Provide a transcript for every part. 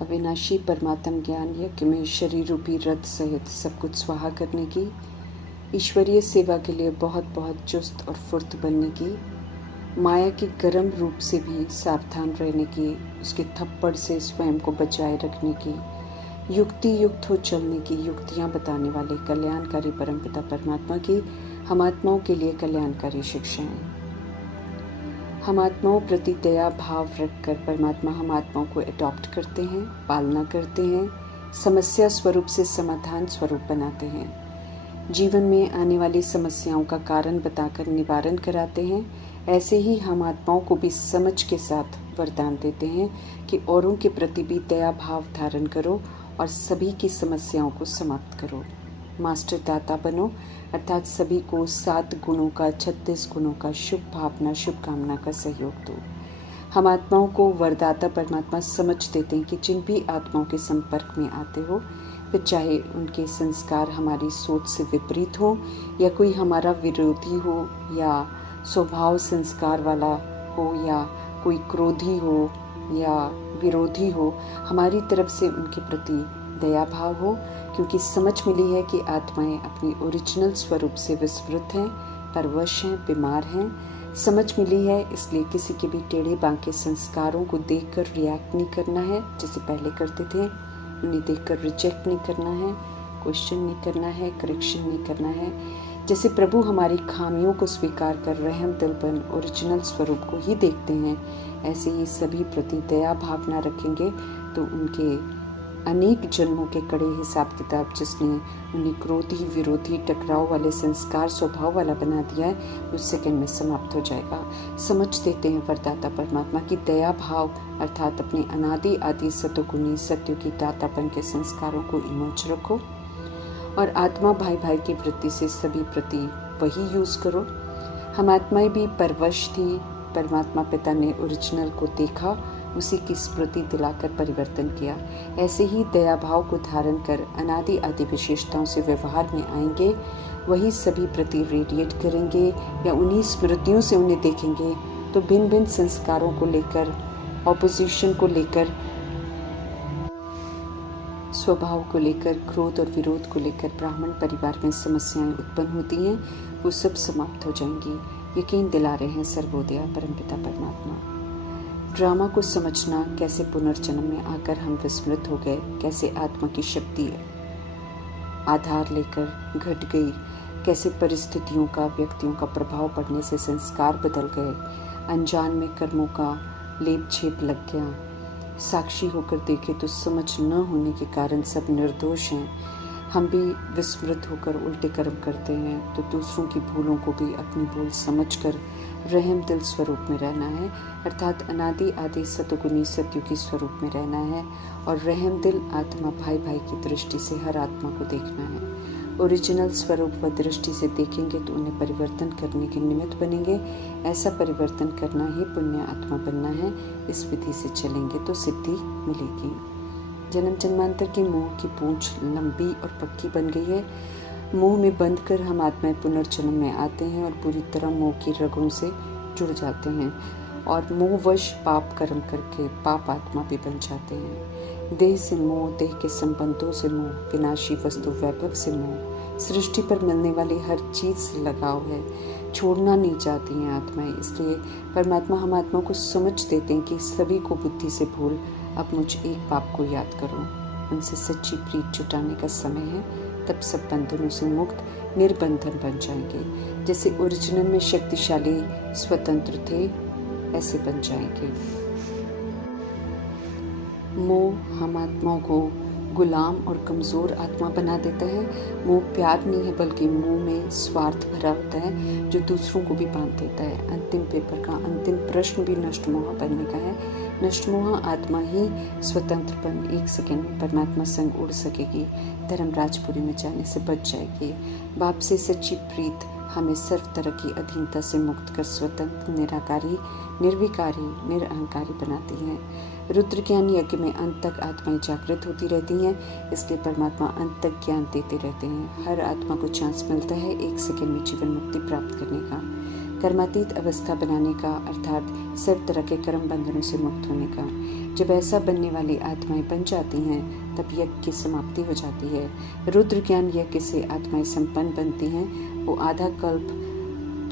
अविनाशी परमात्म ज्ञान यज्ञ में शरीर रूपी रथ सहित सब कुछ स्वाहा करने की, ईश्वरीय सेवा के लिए बहुत बहुत चुस्त और फुर्त बनने की, माया की गर्म रूप से भी सावधान रहने की, उसके थप्पड़ से स्वयं को बचाए रखने की, युक्ति युक्त हो चलने की, युक्तियाँ बताने वाले कल्याणकारी परमपिता परमात्मा की हम आत्माओं के लिए कल्याणकारी शिक्षाएं। हम आत्माओं प्रति दया भाव रखकर परमात्मा हम आत्माओं को अडॉप्ट करते हैं, पालना करते हैं, समस्या स्वरूप से समाधान स्वरूप बनाते हैं, जीवन में आने वाली समस्याओं का कारण बताकर निवारण कराते हैं। ऐसे ही हम आत्माओं को भी समझ के साथ वरदान देते हैं कि औरों के प्रति भी दया भाव धारण करो और सभी की समस्याओं को समाप्त करो। मास्टर दाता बनो, अर्थात सभी को 7 गुणों का 36 गुणों का शुभ भावना शुभकामना का सहयोग दो। हम आत्माओं को वरदाता परमात्मा समझ देते हैं कि जिन भी आत्माओं के संपर्क में आते हो, फिर चाहे उनके संस्कार हमारी सोच से विपरीत हो या कोई हमारा विरोधी हो या स्वभाव संस्कार वाला हो या कोई क्रोधी हो या विरोधी हो, हमारी तरफ से उनके प्रति दया भाव हो, क्योंकि समझ मिली है कि आत्माएं अपनी ओरिजिनल स्वरूप से विस्मृत हैं, परवश हैं, बीमार हैं। समझ मिली है, इसलिए किसी के भी टेढ़े बांके संस्कारों को देखकर रिएक्ट नहीं करना है जैसे पहले करते थे। उन्हें देखकर रिजेक्ट नहीं करना है, क्वेश्चन नहीं करना है, करेक्शन नहीं करना है। जैसे प्रभु हमारी खामियों को स्वीकार कर रहम दिलपन ओरिजिनल स्वरूप को ही देखते हैं, ऐसे ही सभी प्रति दया भावना रखेंगे तो उनके अनेक जन्मों के कड़े हिसाब किताब जिसने उन्हें क्रोधी विरोधी टकराव वाले संस्कार स्वभाव वाला बना दिया है, उस सेकंड में समाप्त हो जाएगा। समझ देते हैं वरदाता परमात्मा की दया भाव अर्थात अपने अनादि आदि सतोगुणी सत्यों की दातापन के संस्कारों को इमर्ज रखो और आत्मा भाई भाई की वृत्ति से सभी प्रति वही यूज करो। हम आत्माएं भी परवश थी, परमात्मा पिता ने ओरिजिनल को देखा, उसी की स्मृति दिलाकर परिवर्तन किया। ऐसे ही दया भाव को धारण कर अनादि आदि विशेषताओं से व्यवहार में आएंगे, वही सभी प्रति रेडिएट करेंगे या उन्हीं स्मृतियों से उन्हें देखेंगे तो भिन्न भिन्न संस्कारों को लेकर, ऑपोजिशन को लेकर, स्वभाव को लेकर, क्रोध और विरोध को लेकर ब्राह्मण परिवार में समस्याएं उत्पन्न होती हैं, वो सब समाप्त हो जाएंगी। यकीन दिला रहे हैं सर्वोदया परमपिता परमात्मा। ड्रामा को समझना, कैसे पुनर्जन्म में आकर हम विस्मृत हो गए, कैसे आत्मा की शक्ति आधार लेकर घट गई, कैसे परिस्थितियों का व्यक्तियों का प्रभाव पड़ने से संस्कार बदल गए, अनजान में कर्मों का लेप छेप लग गया, साक्षी होकर देखे तो समझ न होने के कारण सब निर्दोष हैं। हम भी विस्मृत होकर उल्टे कर्म करते हैं तो दूसरों की भूलों को भी अपनी भूल समझकर रहम दिल स्वरूप में रहना है, अर्थात अनादि आदि सतोगुणी सत्यों की स्वरूप में रहना है और रहम दिल आत्मा भाई भाई की दृष्टि से हर आत्मा को देखना है। ओरिजिनल स्वरूप व दृष्टि से देखेंगे तो उन्हें परिवर्तन करने के निमित्त बनेंगे। ऐसा परिवर्तन करना ही पुण्य आत्मा बनना है। इस विधि से चलेंगे तो सिद्धि मिलेगी। जन्म जन्मांतर की मोह की पूंछ लंबी और पक्की बन गई है। मोह में बंध कर हम आत्माएं पुनर्जन्म में आते हैं और पूरी तरह मोह की रगों से जुड़ जाते हैं और मोहवश पाप कर्म करके पाप आत्मा भी बन जाते हैं। देह से मोह, देह के संबंधों से मोह, विनाशी वस्तु वैभव से मोह, सृष्टि पर मिलने वाली हर चीज से लगाव है, छोड़ना नहीं चाहती हैं आत्माएं। इसलिए परमात्मा हम आत्मा को समझ देते हैं कि सभी को बुद्धि से भूल, अब मुझ एक बाप को याद करो, उनसे सच्ची प्रीत जुटाने का समय है, तब सब बंधनों से मुक्त निर्बंधन बन जाएंगे। जैसे ओरिजिनल में शक्तिशाली स्वतंत्र थे, ऐसे बन जाएंगे। मोह हम आत्माओं को गुलाम और कमज़ोर आत्मा बना देता है। मोह प्यार नहीं है, बल्कि मोह में स्वार्थ भरा होता है जो दूसरों को भी बांध देता है। अंतिम पेपर का अंतिम प्रश्न भी नष्टमोह बनने का है। नष्टमोह आत्मा ही स्वतंत्रपन 1 सेकेंड में परमात्मा संग उड़ सकेगी, धर्मराजपुरी में जाने से बच जाएगी। बाप से सच्ची प्रीत हमें सर्व तरह की अधीनता से मुक्त कर स्वतंत्र, निराकारी, निर्विकारी, निरअहंकारी बनाती है। रुद्र ज्ञान यज्ञ में अंत तक आत्माएं जागृत होती रहती हैं, इसलिए परमात्मा अंत तक ज्ञान देते रहते हैं। हर आत्मा को चांस मिलता है 1 सेकेंड में जीवन मुक्ति प्राप्त करने का। कर्मातीत अवस्था बनाने का अर्थात सब तरह के कर्म बंधनों से मुक्त होने का। जब ऐसा बनने वाली आत्माएं बन जाती हैं तब यज्ञ की समाप्ति हो जाती है। रुद्र ज्ञान यज्ञ से आत्माएं संपन्न बनती हैं। वो आधा कल्प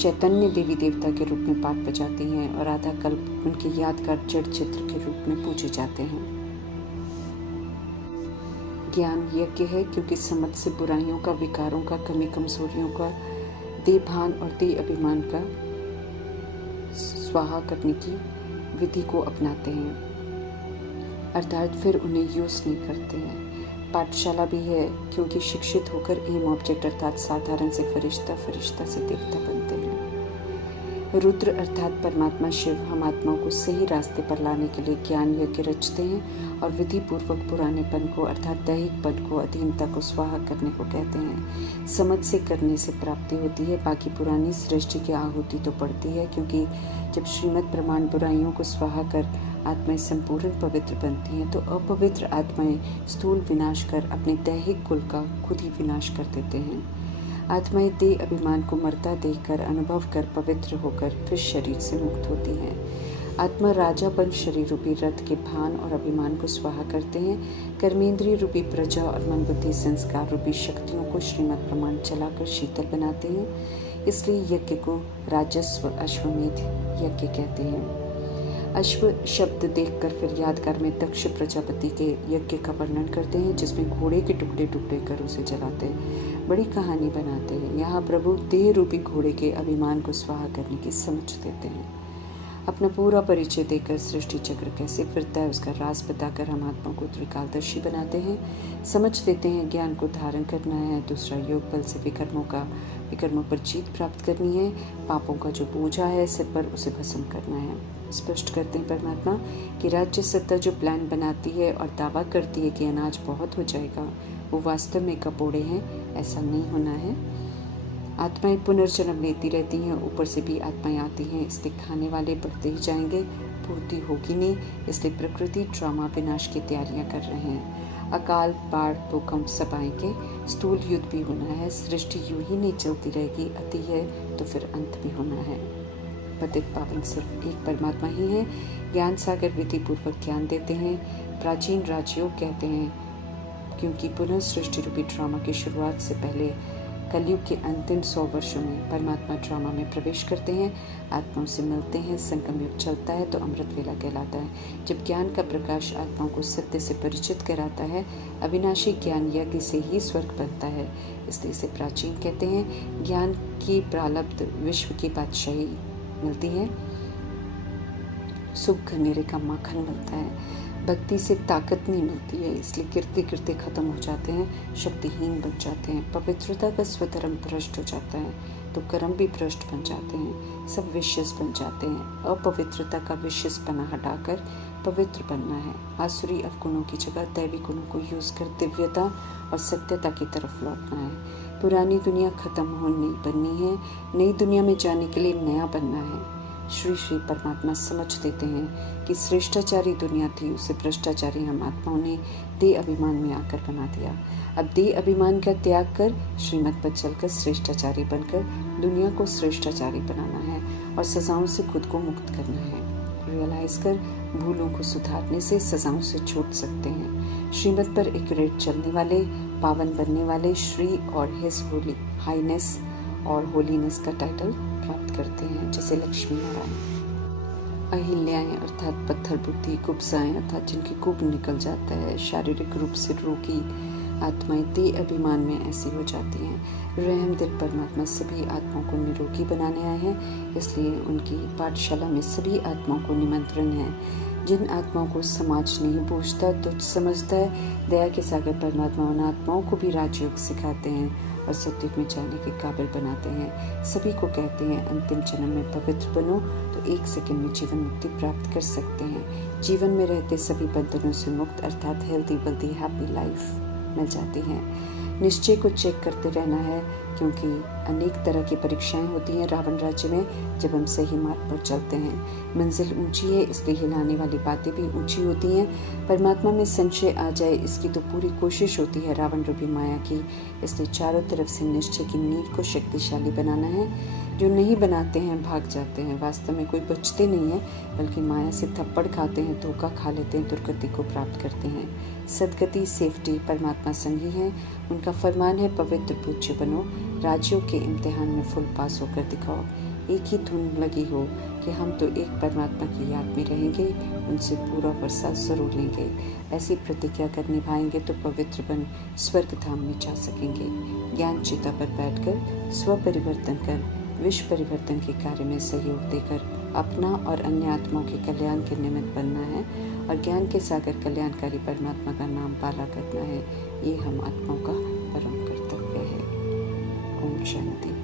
चैतन्य देवी देवता के रूप में पाठ बजाती हैं और आधा कल्प उनके यादगार जड़ चित्र के रूप में पूजे जाते हैं। ज्ञान यज्ञ है क्योंकि समझ से बुराइयों का, विकारों का, कमी कमजोरियों का, देह भान और देह अभिमान का स्वाहा करने की विधि को अपनाते हैं, अर्थात फिर उन्हें यूज नहीं करते हैं। पाठशाला भी है क्योंकि शिक्षित होकर एम ऑब्जेक्ट अर्थात साधारण से फरिश्ता, फरिश्ता से देवता बनते हैं। रुद्र अर्थात परमात्मा शिव हम आत्माओं को सही रास्ते पर लाने के लिए ज्ञान यज्ञ रचते हैं और विधि पूर्वक पुरानेपन को अर्थात दैहिकपन को, अधीनता को स्वाहा करने को कहते हैं। समझ से करने से प्राप्ति होती है, बाकी पुरानी सृष्टि की आहुति तो पड़ती है, क्योंकि जब श्रीमद् प्रमाण बुराइयों को स्वाहा कर आत्माएं संपूर्ण पवित्र बनती हैं तो अपवित्र आत्माएं स्थूल विनाश कर अपने दैहिक कुल का खुद ही विनाश कर देते हैं। आत्माएं देह अभिमान को मरता देखकर अनुभव कर पवित्र होकर फिर शरीर से मुक्त होती हैं। आत्मा राजापन शरीर रूपी रथ के भान और अभिमान को स्वाहा करते हैं। कर्मेंद्रिय रूपी प्रजा और मन बुद्धि संस्कार रूपी शक्तियों को श्रीमद् प्रमाण चलाकर शीतल बनाते हैं। इसलिए यज्ञ को राजस्व अश्वमेध यज्ञ कहते हैं। अश्व शब्द देखकर फिर यादगार में दक्ष प्रजापति के यज्ञ का वर्णन करते हैं, जिसमें घोड़े के टुकड़े टुकड़े कर उसे जलाते हैं, बड़ी कहानी बनाते हैं। यहाँ प्रभु देह रूपी घोड़े के अभिमान को स्वाहा करने की समझ देते हैं। अपना पूरा परिचय देकर सृष्टि चक्र कैसे फिरता है उसका राज बताकर हम आत्मा को त्रिकालदर्शी बनाते हैं, समझ देते हैं ज्ञान को धारण करना है, दूसरा योग बल से विकर्मों पर जीत प्राप्त करनी है, पापों का जो बोझा है सिर पर उसे भस्म करना है। स्पष्ट करते हैं परमात्मा कि राज्य सत्ता जो प्लान बनाती है और दावा करती है कि अनाज बहुत हो जाएगा, वो वास्तव में कपोड़े हैं, ऐसा नहीं होना है। आत्माएं पुनर्जन्म लेती रहती हैं, ऊपर से भी आत्माएं आती हैं, इसलिए खाने वाले बढ़ते ही जाएंगे, पूर्ति होगी नहीं, इसलिए प्रकृति ड्रामा विनाश की तैयारियां कर रहे हैं। अकाल, बाढ़, भूकंप सब आएंगे, स्थूल युद्ध भी होना है, सृष्टि यूं ही नहीं चलती रहेगी, अति है तो फिर अंत भी होना है। पतित पावन सिर्फ एक परमात्मा ही है। ज्ञान सागर विधि पूर्वक ज्ञान देते हैं। प्राचीन राजयोग कहते हैं क्योंकि पुनः सृष्टि रूपी ड्रामा की शुरुआत से पहले कलयुग के अंतिम 100 वर्षों में परमात्मा ड्रामा में प्रवेश करते हैं, आत्माओं से मिलते हैं, संगम युग चलता है तो अमृत वेला कहलाता है। जब ज्ञान का प्रकाश आत्माओं को सत्य से परिचित कराता है, अविनाशी ज्ञान यज्ञ से ही स्वर्ग बनता है, इसलिए इसे प्राचीन कहते हैं। ज्ञान की प्रारब्ध विश्व की बादशाही मिलती है, सुख घनेरे का माखन मिलता है। भक्ति से ताकत नहीं मिलती है, इसलिए गिरते गिरते खत्म हो जाते हैं, शक्तिहीन बन जाते हैं। पवित्रता का स्वधर्म भ्रष्ट हो जाता है तो कर्म भी भ्रष्ट बन जाते हैं, सब विशेष बन जाते हैं। अपवित्रता का विशेषपना हटाकर पवित्र बनना है। आसुरी अवगुणों की जगह दैवी गुणों को यूज कर दिव्यता और सत्यता की तरफ लौटना है। पुरानी दुनिया खत्म होनी बननी है, नई दुनिया में जाने के लिए नया बनना है। श्री श्री परमात्मा समझ देते हैं कि श्रेष्ठाचारी दुनिया थी, उसे भ्रष्टाचारी हम आत्माओं ने देह अभिमान में आकर बना दिया। अब देह अभिमान का त्याग कर श्रीमत पर चलकर श्रेष्ठाचारी बनकर दुनिया को श्रेष्ठाचारी बनाना है और सजाओं से खुद को मुक्त करना है। रियलाइज कर भूलों को सुधारने से सजाओं से छूट सकते हैं। श्रीमत पर एक्यूरेट चलने वाले पावन बनने वाले श्री और हिज होली हाईनेस और होलीनेस का टाइटल प्राप्त करते हैं, जैसे लक्ष्मी नारायण। अहिल्याएं अर्थात पत्थर बुद्धि, कुब्जाएं अर्थात जिनकी कुब निकल जाता है, शारीरिक रूप से रोगी आत्माएं देह अभिमान में ऐसी हो जाती हैं। रहम दिल परमात्मा सभी आत्माओं को निरोगी बनाने आए हैं, इसलिए उनकी पाठशाला में सभी आत्माओं को निमंत्रण है। जिन आत्माओं को समाज नहीं पूछता, तुच्छ समझता है, दया के सागर परमात्मा उन आत्माओं को भी राजयोग सिखाते हैं और सत्युग में जाने के काबिल बनाते हैं। सभी को कहते हैं अंतिम जन्म में पवित्र बनो तो 1 सेकंड में जीवन मुक्ति प्राप्त कर सकते हैं। जीवन में रहते सभी बंधनों से मुक्त अर्थात हेल्दी वेल्दी हैप्पी लाइफ मिल जाती है। निश्चय को चेक करते रहना है क्योंकि अनेक तरह की परीक्षाएं होती हैं रावण राज्य में जब हम सही मार्ग पर चलते हैं। मंजिल ऊंची है, इसलिए हिलाने वाली बातें भी ऊंची होती हैं। परमात्मा में संशय आ जाए, इसकी तो पूरी कोशिश होती है रावण रूपी माया की। इसलिए चारों तरफ से निश्चय की नींव को शक्तिशाली बनाना है। जो नहीं बनाते हैं भाग जाते हैं। वास्तव में कोई बचते नहीं है, बल्कि माया से थप्पड़ खाते हैं, धोखा खा लेते हैं, दुर्गति को प्राप्त करते हैं। सदगति, सेफ्टी परमात्मा संगी हैं। उनका फरमान है, पवित्र पूज्य बनो, राज्यों के इम्तिहान में फुल पास होकर दिखाओ। एक ही धुन लगी हो कि हम तो एक परमात्मा की याद में रहेंगे, उनसे पूरा वर्षा जरूर लेंगे। ऐसी प्रतिज्ञा कर निभाएंगे तो पवित्र बन स्वर्ग धाम में जा सकेंगे। ज्ञान चिता पर बैठकर स्व परिवर्तन कर विश्व परिवर्तन के कार्य में सहयोग देकर अपना और अन्य आत्माओं के कल्याण के निमित्त बनना है और ज्ञान के सागर कल्याणकारी परमात्मा का नाम पाला करना है। ये हम आत्माओं का परम कर्तव्य है। ओम शांति।